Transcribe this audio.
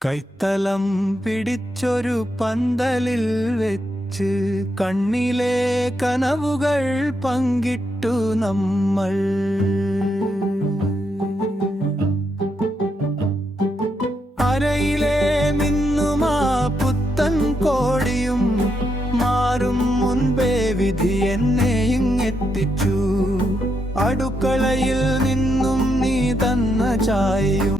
കൈത്തലം പിടിച്ചൊരു പന്തലിൽ വെച്ച് കണ്ണിലെ കനവുകൾ പങ്കിട്ടു നമ്മൾ. അരയിലെ മിന്നുമാ പുത്തൻ കോടിയും മാറും മുൻപേ വിധി എന്നെ ഇങ്ങെത്തിച്ചു. അടുക്കളയിൽ നിന്നും നീ തന്ന ചായയും